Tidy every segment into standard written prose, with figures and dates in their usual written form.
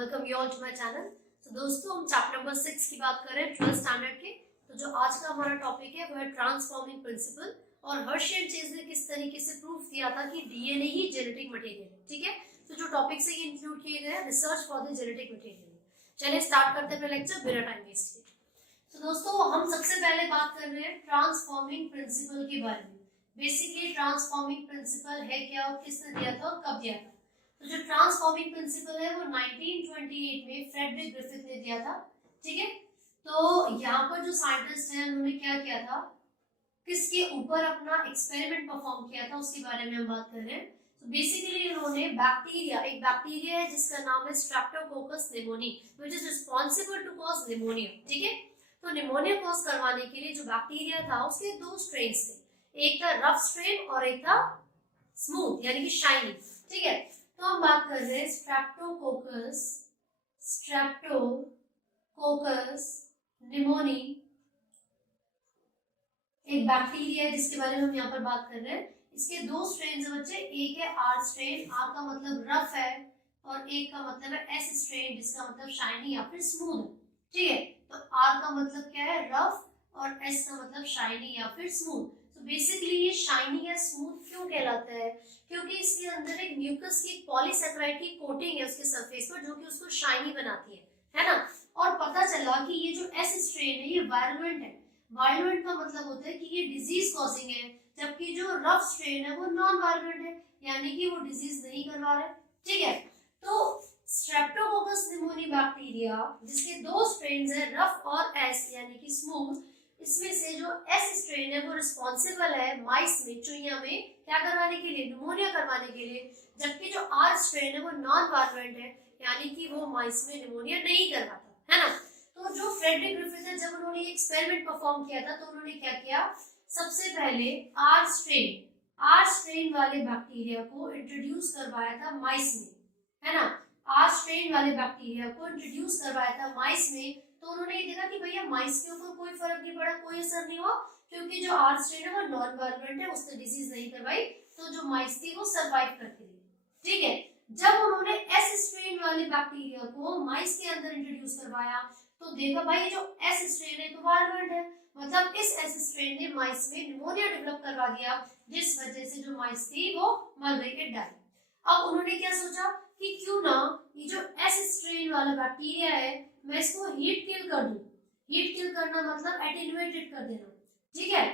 Welcome you all to my channel. तो दोस्तों हम चैप्टर नंबर 6 की बात कर रहे हैं 12th स्टैंडर्ड के। तो जो आज का हमारा टॉपिक है वो है ट्रांसफॉर्मिंग प्रिंसिपल और हर्शी एंड चेज ने किस तरीके से प्रूव किया था कि डीएनए ही जेनेटिक मटेरियल है। ठीक है, तो जो टॉपिक से ये इंक्लूड किए गए हैं research for the genetic material. चलिए स्टार्ट करते हैं लेक्चर बिना टाइम वेस्ट किए। तो दोस्तों हम सबसे पहले बात कर रहे हैं ट्रांसफॉर्मिंग प्रिंसिपल के बारे में। बेसिकली ट्रांसफॉर्मिंग प्रिंसिपल है क्या और किसने दिया था और कब दिया था। तो जो ट्रांसफॉर्मिंग प्रिंसिपल है वो 1928 में फ्रेडरिक ग्रिफिथ ने दिया था। ठीक है, तो यहाँ पर जो साइंटिस्ट हैं उन्होंने क्या किया था, किसके ऊपर अपना एक्सपेरिमेंट परफॉर्म किया था उसके बारे में हम बात कर रहे हैं। तो बेसिकली इन्होंने एक बैक्टीरिया है जिसका नाम है streptococcus pneumoniae which is responsible to cause pneumonia. ठीक है, तो निमोनिया कॉज करवाने के लिए जो बैक्टीरिया था उसके दो स्ट्रेन्स थे, एक था रफ स्ट्रेन और एक था स्मूथ यानी कि शाइनी। ठीक है, तो हम बात कर रहे हैं स्ट्रेप्टोकोकस निमोनी एक बैक्टीरिया है जिसके बारे में हम यहाँ पर बात कर रहे हैं। इसके दो स्ट्रेन है बच्चे, एक है आर स्ट्रेन, आर का मतलब रफ है, और एक का मतलब है एस स्ट्रेन जिसका मतलब शाइनी या फिर स्मूथ है। ठीक है, तो आर का मतलब क्या है, रफ, और एस का मतलब शाइनी या फिर स्मूथ। तो बेसिकली ये शाइनी या स्मूथ क्यों कहलाता है, क्योंकि इसके अंदर एक म्यूकस की पॉलीसेकेराइड की कोटिंग है उसके सरफेस पर जो कि उसको शाइनी बनाती है ना। और पता चला कि ये जो एस स्ट्रेन है ये वायरुलेंट है। वायरुलेंट का मतलब होता है कि ये डिजीज कॉजिंग है, जबकि जो रफ स्ट्रेन है वो नॉन वायरुलेंट है यानी कि वो डिजीज नहीं करवा रहा है। ठीक है, तो स्ट्रेप्टोकोकस निमोनी बैक्टीरिया जिसके दो स्ट्रेन है रफ और एस यानी कि स्मूथ, इसमें से जो एस स्ट्रेन है वो रिस्पॉन्सिबल है माइस में, चूहिया में क्या करवाने के लिए, निमोनिया करवाने के लिए, जबकि जो आर स्ट्रेन है वो नॉन वायरुलेंट है यानी कि वो माइस में निमोनिया नहीं करवाता है ना। तो जो फ्रेडरिक ग्रिफिथ है जब उन्होंने एक्सपेरिमेंट परफॉर्म किया था तो उन्होंने क्या किया, सबसे पहले आर स्ट्रेन वाले बैक्टीरिया को इंट्रोड्यूस करवाया था माइस में, है ना। आर स्ट्रेन वाले बैक्टीरिया को इंट्रोड्यूस करवाया था माइस में। तो उन्होंने ये देखा कि भैया माइस के ऊपर कोई फर्क नहीं पड़ा, कोई असर नहीं हुआ, क्योंकि जो आर स्ट्रेन है वो नॉन वायरुलेंट है, उसने डिजीज नहीं करवाई, तो जो माइस थी वो सरवाइव करती रही। ठीक है, जब उन्होंने एस स्ट्रेन वाले बैक्टीरिया को माइस के अंदर इंट्रोड्यूस करवाया तो देखा भाई जो एस स्ट्रेन है तो वायरुलेंट है, मतलब इस एस स्ट्रेन ने माइस में निमोनिया डेवलप करवा दिया, जिस वजह से जो माइस थी वो मर गई, इट डाई। अब उन्होंने क्या सोचा कि क्यों ना ये जो एस स्ट्रेन वाला बैक्टीरिया है मैं इसको हीट किल कर दूं। हीट किल करना मतलब एटेन्युएटेड कर देना, ठीक है,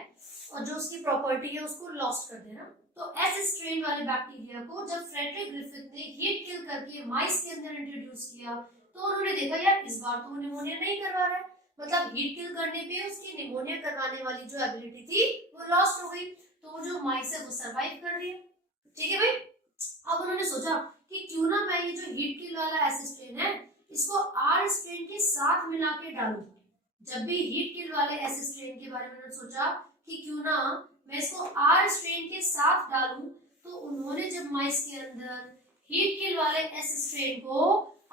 और जो उसकी प्रॉपर्टी है उसको लॉस्ट कर देना। तो एस स्ट्रेन वाले बैक्टीरिया को जब फ्रेडरिक ग्रिफिथ ने हीट किल करके माइस के अंदर इंट्रोड्यूस किया तो उन्होंने देखा यार इस बार तो वो निमोनिया नहीं करवा रहा है, मतलब हीट किल करने पे उसकी निमोनिया करवाने वाली जो एबिलिटी थी वो लॉस्ट हो गई, तो वो जो माइस है वो सरवाइव कर रही है। ठीक है भाई, अब उन्होंने सोचा कि क्यों ना मैं ये जो हीट किल वाला एस स्ट्रेन है इसको आर स्ट्रेन के साथ मिला के डालूं। जब भी हीट किल वाले एस स्ट्रेन के बारे में उन्होंने सोचा कि क्यों ना मैं इसको आर स्ट्रेन के साथ डालूं, तो उन्होंने जब माइस के अंदर हीट किल वाले एस स्ट्रेन को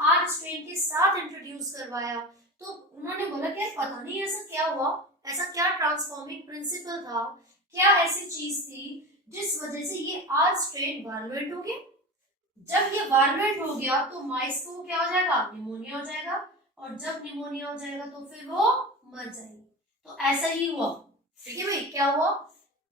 आर स्ट्रेन के साथ इंट्रोड्यूस करवाया तो उन्होंने बोला कि पता नहीं ऐसा क्या हुआ, ऐसा क्या ट्रांसफॉर्मिंग प्रिंसिपल था, क्या ऐसी चीज थी जिस वजह से ये आर स्ट्रेन वायरुलेंट हो गया। जब ये वायरुलेंट हो गया तो माइस को क्या हो जाएगा, निमोनिया हो जाएगा, और जब निमोनिया हो जाएगा तो फिर वो मर जाएगी। तो ऐसा ही हुआ। ठीक है भाई, क्या हुआ,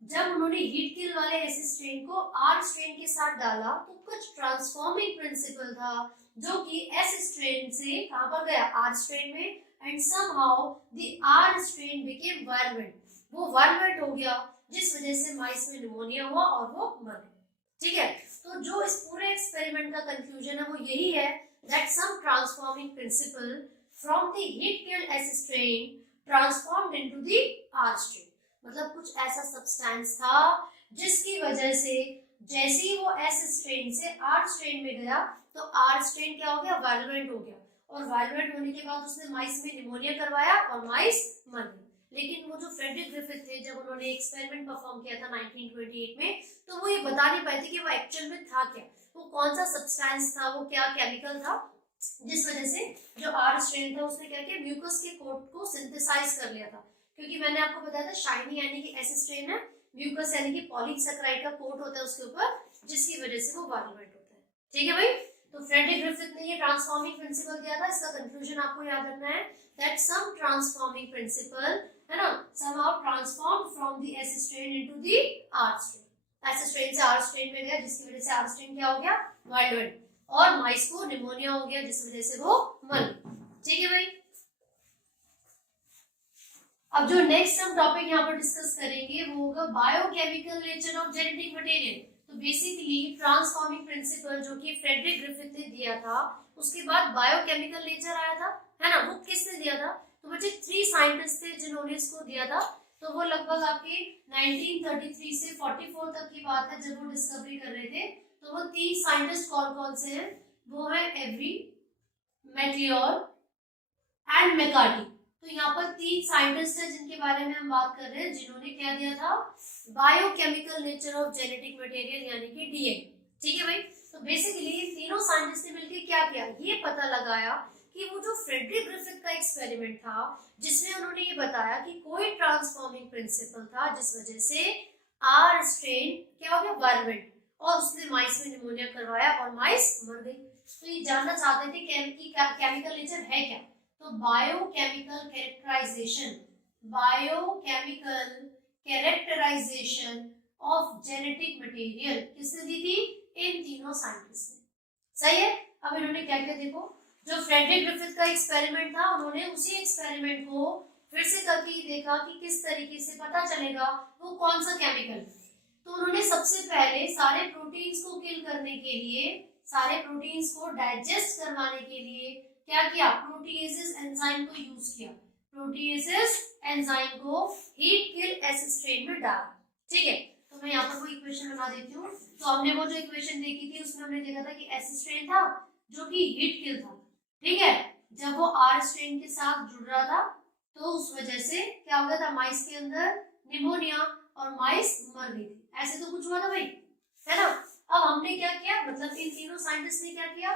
जब उन्होंने हीट किल वाले एस स्ट्रेन को आर स्ट्रेन के साथ डाला तो कुछ ट्रांसफॉर्मिंग प्रिंसिपल था जो कि एस स्ट्रेन से कहां पर गया, आर स्ट्रेन में, and somehow the R strain became virulent, वो वायरुलेंट हो गया जिस वजह से माइस में निमोनिया हुआ और वो मर गए। ठीक है, तो जो इस पूरे एक्सपेरिमेंट का कंक्लूजन है वो यही है that some transforming principle from the heat killed S strain transformed into the R strain, मतलब कुछ ऐसा सब्सटेंस था जिसकी वजह से जैसे ही वो एस स्ट्रेन से आर स्ट्रेन में गया तो आर स्ट्रेन क्या हो गया, वायरुलेंट हो गया, और वायरुलेंट होने के बाद उसने माइस में निमोनिया करवाया और माइस मर गई। लेकिन वो जो फ्रेडरिक ग्रिफिथ थे जब उन्होंने एक्सपेरिमेंट परफॉर्म किया था 1928 में तो वो ये बता नहीं पाए थे कि वो एक्चुअल में था क्या, वो कौन सा सब्सटेंस था, वो क्या केमिकल था, जिस वजह से जो आर स्ट्रेन था उसने क्या किया, म्यूकस के कोट को सिंथेसाइज कर लिया था। क्योंकि मैंने आपको बताया था शाइनी यानी कि एस स्ट्रेन है, म्यूकस यानी कि पॉलीसेकेराइड का कोट होता है उसके ऊपर, जिसकी वजह से वो वायरुलेंट होता है। ठीक है भाई, तो फ्रेडरिक ग्रिफिथ ने ये ट्रांसफॉर्मिंग प्रिंसिपल दिया था। इसका कंक्लूजन आपको याद रखना है दैट सम ट्रांसफॉर्मिंग प्रिंसिपल, है ना, somehow transformed from the S strain into the R strain. S strain से R strain में गया, जिसकी वजह से R strain क्या हो गया, वायलेंट, और माइस को निमोनिया हो गया, जिस वजह से वो मर गए। ठीक है भाई। अब जो नेक्स्ट हम टॉपिक यहाँ पर डिस्कस करेंगे वो होगा biochemical nature of genetic material. तो बेसिकली ट्रांसफॉर्मिंग प्रिंसिपल जो कि फ्रेडरिक ग्रिफिथ ने दिया था, उसके बाद बायोकेमिकल नेचर आया था, है ना, वो किसने दिया था? तो बच्चे 3 साइंटिस्ट थे जिन्होंने इसको दिया था। तो वो लगभग आपके 1933 से 44 तक की बात है जब वो डिस्कवरी कर रहे थे। तो वो 3 साइंटिस्ट कौन कौन से हैं? वो है एवरी, मैक्लियोर एंड मैकार्टी। तो यहाँ पर 3 साइंटिस्ट हैं जिनके बारे में हम बात कर रहे हैं, जिन्होंने क्या दिया था? Biochemical nature of genetic material, यानी कि डीएनए। ठीक है भाई। तो बेसिकली ये तीनों साइंटिस्ट ने मिलकर क्या किया, ये पता लगाया कि वो जो फ्रेडरिक ग्रिफिथ का एक्सपेरिमेंट था, जिसमें उन्होंने ये बताया कि कोई ट्रांसफॉर्मिंग प्रिंसिपल था जिस वजह से आर स्ट्रेन क्या हो गया, वायलेंट, और उसने माइस में निमोनिया करवाया और माइस मर गई। तो ये जानना चाहते थे कि केमिकल नेचर है क्या। तो biochemical characterization of genetic material किसने दी थी? इन तीनों साइंटिस्ट ने। सही है। अब इन्होंने क्या क्या, देखो, जो फ्रेडरिक ग्रिफिथ का एक्सपेरिमेंट था, उन्होंने उसी एक्सपेरिमेंट को फिर से करके देखा कि किस तरीके से पता चलेगा वो कौन सा केमिकल है। तो उन्होंने सबसे पहले सारे प्रोटीन्स को किल करने के लिए, सारे प्रोटीन्स को डाइजेस्ट करवाने के लिए क्या किया? प्रोटीएसेस एंजाइम को यूज किया। प्रोटीएसेस एंजाइम को हीट किल एस स्ट्रेन में डाला। ठीक है। तो मैं यहाँ पर वो इक्वेशन बना देती हूँ। तो हमने वो जो इक्वेशन देखी थी उसमें हमने देखा था कि एस स्ट्रेन था जो कि हीट किल था। ठीक है। जब वो आर स्ट्रेन के साथ जुड़ रहा था तो उस वजह से क्या हो गया था, माइस के अंदर निमोनिया, और माइस मर गई थी। ऐसे तो कुछ हुआ था भाई, है ना। अब हमने क्या किया, मतलब इन तीनों साइंटिस्ट ने क्या किया,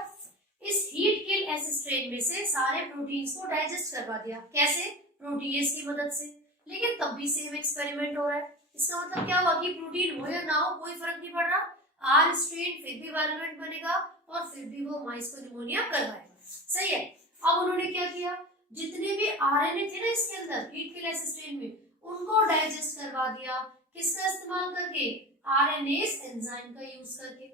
इस हीट किल एस स्ट्रेन में से सारे प्रोटीन्स को डाइजेस्ट करवा दिया। कैसे? प्रोटीएस की मदद से। लेकिन तब भी सेम एक्सपेरिमेंट हो रहा है। इसका मतलब क्या हुआ कि प्रोटीन हो या ना हो कोई फर्क नहीं पड़ रहा, आर स्ट्रेन फिर भी वायलेंट बनेगा और फिर भी वो माइस को निमोनिया करवाएगा। सही है। अब उन्होंने क्या किया, जितने भी आरएनए थे ना इसके अंदर हीट किल एस स्ट्रेन में, उनको डाइजेस्ट करवा दिया। किसका इस्तेमाल करके? आरएनएस एंजाइम का यूज करके।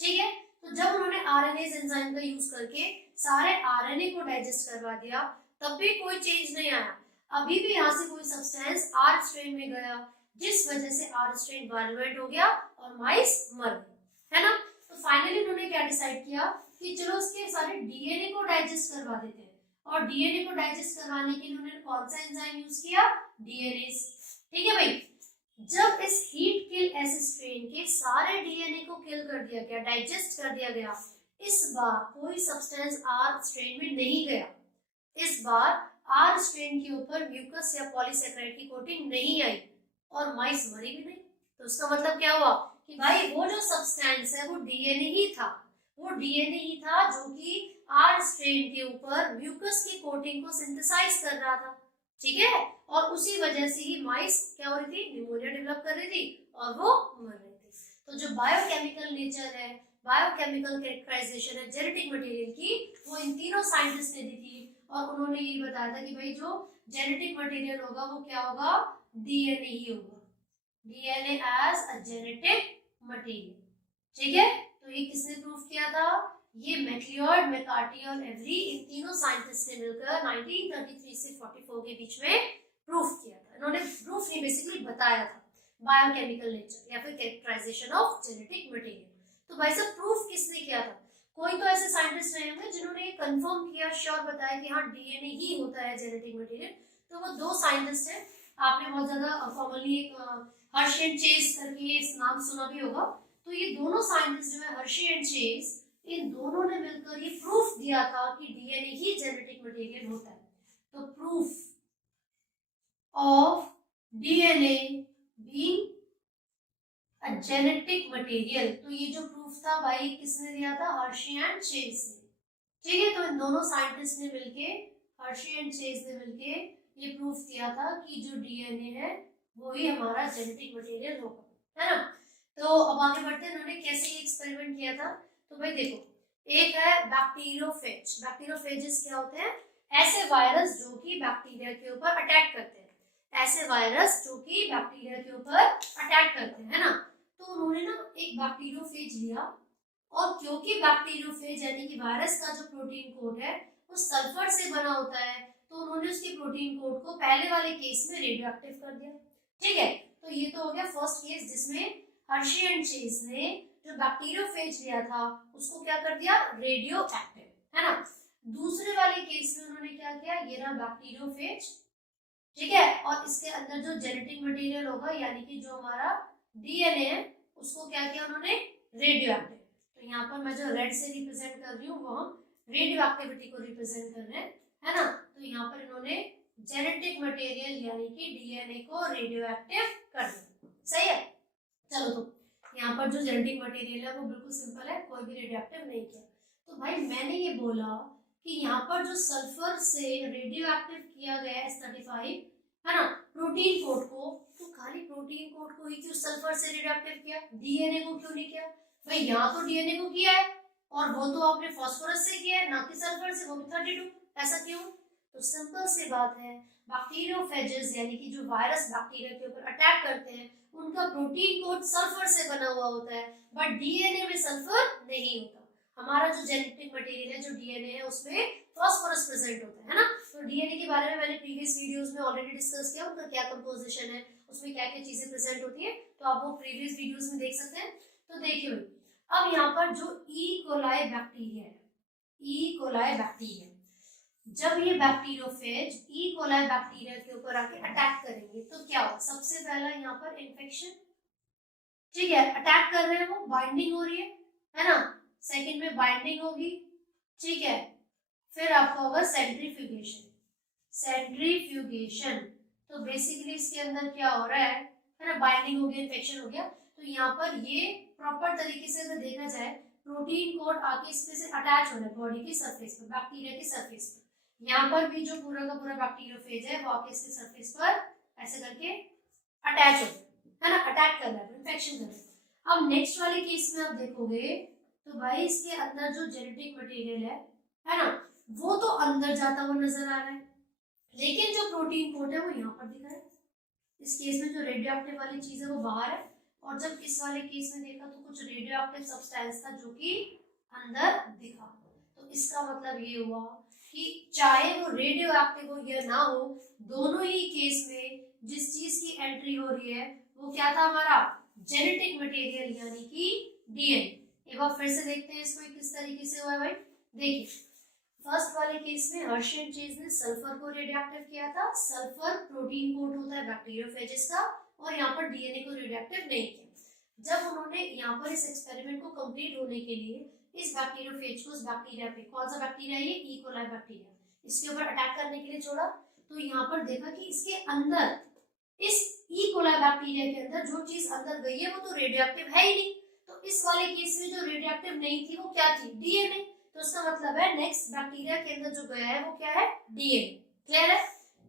ठीक है। तो जब उन्होंने आरएनएस एंजाइम का यूज करके सारे आरएनए को डाइजेस्ट करवा दिया, तब भी कोई चेंज नहीं आया। अभी भी यहाँ से कोई सब्सटेंस आर स्ट्रेन में गया, जिस वजह से आर स्ट्रेन वायलेंट हो गया और माइस मर गई, है ना। तो फाइनली उन्होंने क्या डिसाइड किया कि चलो इसके सारे डीएनए को डाइजेस्ट करवा देते हैं। और डीएनए को डाइजेस्ट करवाने के लिए उन्होंने कौन सा एंजाइम यूज किया? डीएनएस। ठीक है भाई। जब इस हीट किल एस स्ट्रेन के सारे डीएनए को किल कर दिया गया, डाइजेस्ट कर दिया गया, इस बार कोई सब्सटेंस आर स्ट्रेन में नहीं गया। इस बार आर स्ट्रेन के ऊपर म्यूकस या पॉलीसेकेराइड की कोटिंग नहीं आई और माइस मरी भी नहीं। तो उसका मतलब क्या हुआ कि भाई वो जो सब्सटेंस है वो डीएनए ही था, वो डीएनए ही था जो कि आर स्ट्रेन के ऊपर म्यूकस की कोटिंग को सिंथेसाइज कर रहा था। ठीक है। और उसी वजह से ही माइस क्या हो रही थी, निमोनिया डेवलप कर रही थी और वो मर रही थी। तो जो बायोकेमिकल नेचर है, बायोकेमिकल कैरेक्टराइजेशन है जेनेटिक मटेरियल की, वो इन तीनों साइंटिस्ट ने दी थी। और उन्होंने ये बताया था कि भाई जो जेनेटिक मटेरियल होगा वो क्या होगा, डीएनए ही होगा, DNA as a genetic material. ठीक है। तो ये किसने प्रूफ किया था? ये मैक्लियोड, मैकार्टी और एवरी, इन तीनों साइंटिस्ट ने मिलकर 1933 से 44 के बीच में प्रूफ किया था। इन्होंने प्रूफ नहीं, बेसिकली बताया था बायोकेमिकल नेचर या फिर कैरेक्टराइजेशन ऑफ जेनेटिक मटेरियल। तो भाई साहब प्रूफ किसने किया था? कोई तो ऐसे साइंटिस्ट रहे होंगे जिन्होंने ये कंफर्म किया, श्योर बताया कि हाँ डीएनए ही होता है जेनेटिक मटेरियल। तो वो 2 साइंटिस्ट हैं। आपने बहुत ज्यादा कॉमनली हर्शी एंड चेज करके इस नाम सुना भी होगा। तो ये दोनों साइंटिस्ट जो है, हर्शी एंड चेज, इन दोनों ने मिलकर ये प्रूफ दिया था कि डीएनए ही जेनेटिक मटेरियल होता है। तो proof of DNA being a genetic material, तो ये जो प्रूफ था भाई किसने दिया था? हर्शी एंड चेज ने। ठीक है। तो इन दोनों साइंटिस्ट ने मिलके, हर्शी एंड चेज ने मिलके ये प्रूफ दिया था कि जो डीएनए है वो ही हमारा जेनेटिक मटेरियल होगा, है ना। तो अब आगे बढ़ते हैं, उन्होंने कैसे ये एक्सपेरिमेंट किया था। तो भाई देखो, एक है बैक्टीरियोफेज। बैक्टीरियोफेजेस क्या होते हैं? ऐसे वायरस जो कि बैक्टीरिया के ऊपर अटैक करते हैं, ऐसे वायरस जो कि बैक्टीरिया के ऊपर अटैक करते हैं, है ना। तो उन्होंने ना एक बैक्टीरियोफेज लिया, और क्योंकि बैक्टीरियोफेज यानी कि वायरस का जो प्रोटीन कोड है वो सल्फर से बना होता है, तो उन्होंने उसके प्रोटीन कोड को पहले वाले केस में रेडियो एक्टिव कर दिया। ठीक है, तो ये तो हो गया फर्स्ट केस जिसमें हर्शी एंड चेज ने जो बैक्टीरियोफेज लिया था उसको क्या कर दिया? रेडियो एक्टिव, है ना। दूसरे वाले केस में उन्होंने क्या किया? ये रहा बैक्टीरियोफेज, ठीक है, और इसके अंदर जो जेनेटिक मटेरियल होगा यानी कि जो हमारा डीएनए है उसको क्या किया उन्होंने? Radio active. तो यहाँ पर मैं जो रेड से रिप्रेजेंट कर रही हूँ वो हम रेडियो एक्टिविटी को रिप्रेजेंट कर रहे हैं, है ना। तो यहाँ पर इन्होंने जेनेटिक मटेरियल यानी कि डीएनए को रेडियो एक्टिव कर दिया। सही है, चलो तो यहाँ पर जो जेनेटिक मटेरियल है वो बिल्कुल सिंपल है, कोई भी रेडियो एक्टिव नहीं किया। तो भाई मैंने ये बोला कि यहाँ पर जो सल्फर से रेडियो एक्टिव किया गया है S35, है ना, प्रोटीन कोड को, तो खाली प्रोटीन कोड को ही क्यों सल्फर से रेडियो एक्टिव किया? डीएनए को क्यों नहीं किया? भाई यहाँ तो डीएनए को किया है और वो तो आपने फास्फोरस से किया है, ना कि सल्फर से, वो भी 32। ऐसा क्यों? तो सिंपल सी बात है, बैक्टीरियोफेजेस यानी कि जो वायरस बैक्टीरिया के ऊपर अटैक करते हैं उनका प्रोटीन कोड सल्फर से बना हुआ होता है, बट डीएनए में सल्फर नहीं होता। हमारा जो जेनेटिक मटेरियल है, जो डीएनए है, उसमें फास्फोरस प्रेजेंट होता है ना। तो डीएनए के बारे में मैंने प्रीवियस वीडियोस में ऑलरेडी डिस्कस किया, उनका क्या कंपोजिशन है, उसमें क्या क्या चीजें प्रेजेंट होती है, तो आप वो प्रीवियस वीडियोस में देख सकते हैं। तो देखिए अब यहाँ पर जो ई कोलाई बैक्टीरिया है, ई कोलाई बैक्टीरिया, जब ये बैक्टीरियोफेज ई कोलाई बैक्टीरिया के ऊपर आके अटैक करेंगे तो क्या होगा? सबसे पहला यहाँ पर इन्फेक्शन, ठीक है, अटैक कर रहे हैं वो, बाइंडिंग हो रही है ना। सेकंड में बाइंडिंग होगी, ठीक है, फिर आपका होगा सेंट्रीफ्यूगेशन। सेंट्रीफ्यूगेशन तो बेसिकली इसके अंदर क्या हो रहा है ना, बाइंडिंग हो गया, इन्फेक्शन हो गया। तो यहाँ पर ये प्रॉपर तरीके से अगर देखा जाए, प्रोटीन कोड आके इसमें से अटैच हो रहा है बॉडी की सरफेस पर, बैक्टीरिया की सरफेस पर। यहाँ पर भी जो पूरा का पूरा बैक्टीरियोफेज है वो आके इसके सरफेस पर ऐसे करके अटैच हो है ना, अटैक कर रहा है, इन्फेक्शन कर रहा है। अब नेक्स्ट वाले केस में आप देखोगे तो भाई इसके अंदर जो जेनेटिक मटेरियल है ना, वो तो अंदर जाता हुआ नजर आ रहा है, लेकिन जो प्रोटीन कोड है वो यहाँ पर दिख रहा है। इस केस में जो रेडियो एक्टिव वाली चीज है वो बाहर है, और जब इस वाले केस में देखा तो कुछ रेडियो एक्टिव सब्सटेंस था जो कि अंदर दिखा। तो इसका मतलब ये हुआ कि चाहे वो रेडियो एक्टिव हो या ना हो, दोनों ही केस में जिस चीज की एंट्री हो रही है वो क्या था? हमारा जेनेटिक मटेरियल यानी कि डीएनए। एक बार फिर से देखते हैं इसको किस तरीके से हुआ है। भाई देखिए, फर्स्ट वाले केस में हर्शी एंड चेज ने सल्फर को रेडियो एक्टिव किया था। सल्फर प्रोटीन कोड होता है बैक्टीरियोफेजेस का, और यहाँ पर डीएनए को रेडियो एक्टिव नहीं किया। जब उन्होंने यहाँ पर इस एक्सपेरिमेंट को कंप्लीट होने के लिए इस बैक्टीरियोफेज को उस बैक्टीरिया पे, कौन सा बैक्टीरिया है ये? ई कोलाई बैक्टीरिया, इसके ऊपर अटैक करने के लिए छोड़ा, तो यहाँ पर देखा कि इसके अंदर, इस ई कोलाई बैक्टीरिया के अंदर जो चीज अंदर गई है वो तो रेडियो एक्टिव है ही नहीं। तो इस वाले केस में जो रेडियो एक्टिव नहीं थी वो क्या थी? डीएनए। तो इसका मतलब है नेक्स्ट बैक्टीरिया के अंदर जो गया है वो क्या है? डीएनए। क्लियर है?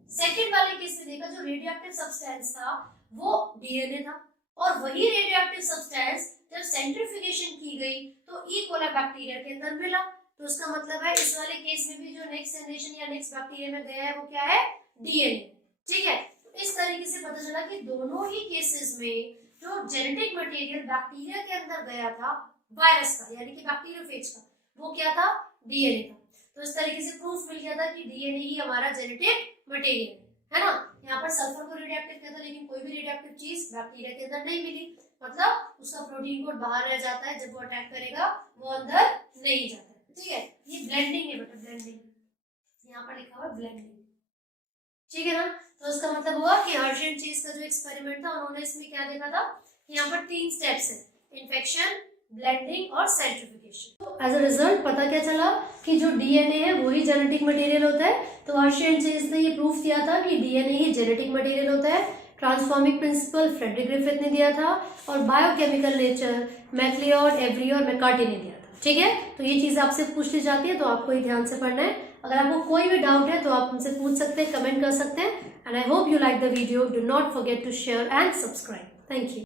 सेकंड वाले केस में देखा जो रेडियो एक्टिव सब्सटेंस था वो डीएनए था, और वही रेडियो एक्टिव सब्सटेंस जब सेंट्रीफ्यूगेशन की गई तो ई कोलाई बैक्टीरिया के अंदर मिला। तो इसका मतलब है इस वाले केस में भी जो नेक्स्ट जनरेशन या नेक्स्ट बैक्टीरिया में गया है वो क्या है? डीएनए। ठीक है, तो इस तरीके से पता चला कि दोनों ही केसेस में जो जेनेटिक मटेरियल बैक्टीरिया के अंदर गया था वायरस का यानी कि बैक्टीरियोफेज का, वो क्या था? डीएनए था। तो इस तरीके से प्रूफ मिल गया था कि डीएनए ही हमारा जेनेटिक मटेरियल है ना। यहाँ पर सल्फर को रेडियोएक्टिव किया था, लेकिन कोई भी रेडियोएक्टिव चीज बैक्टीरिया के अंदर नहीं मिली, मतलब उसका प्रोटीन कोड बाहर रह जाता है, जब वो अटैक करेगा वो अंदर नहीं जाता है। ठीक है, ये ब्लेंडिंग है बेटा, ब्लेंडिंग, यहाँ पर लिखा हुआ है ब्लेंडिंग। ठीक है ना, तो इसका मतलब हुआ कि हर्शी एंड चेज का जो एक्सपेरिमेंट था उन्होंने इसमें क्या देखा था, यहाँ पर 3 स्टेप्स है, इन्फेक्शन, ब्लेंडिंग और सेंट्रीफ्यूगेशन। तो एज अ रिजल्ट पता क्या चला कि जो डीएनए है वही जेनेटिक मटेरियल होता है। तो हर्शी एंड चेज ने ये प्रूफ किया था कि डीएनए ही जेनेटिक मटेरियल होता है। ट्रांसफॉर्मिंग प्रिंसिपल फ्रेडरिक ग्रिफिथ ने दिया था, और बायोकेमिकल नेचर मैक्लियोड, एवरी और मैकार्टी ने दिया था। ठीक है, तो ये चीज आपसे पूछ ली जाती है, तो आपको ये ध्यान से पढ़ना है। अगर आपको कोई भी डाउट है तो आप हमसे पूछ सकते हैं, कमेंट कर सकते हैं। And I hope you like the video. Do not forget to share and subscribe. Thank you.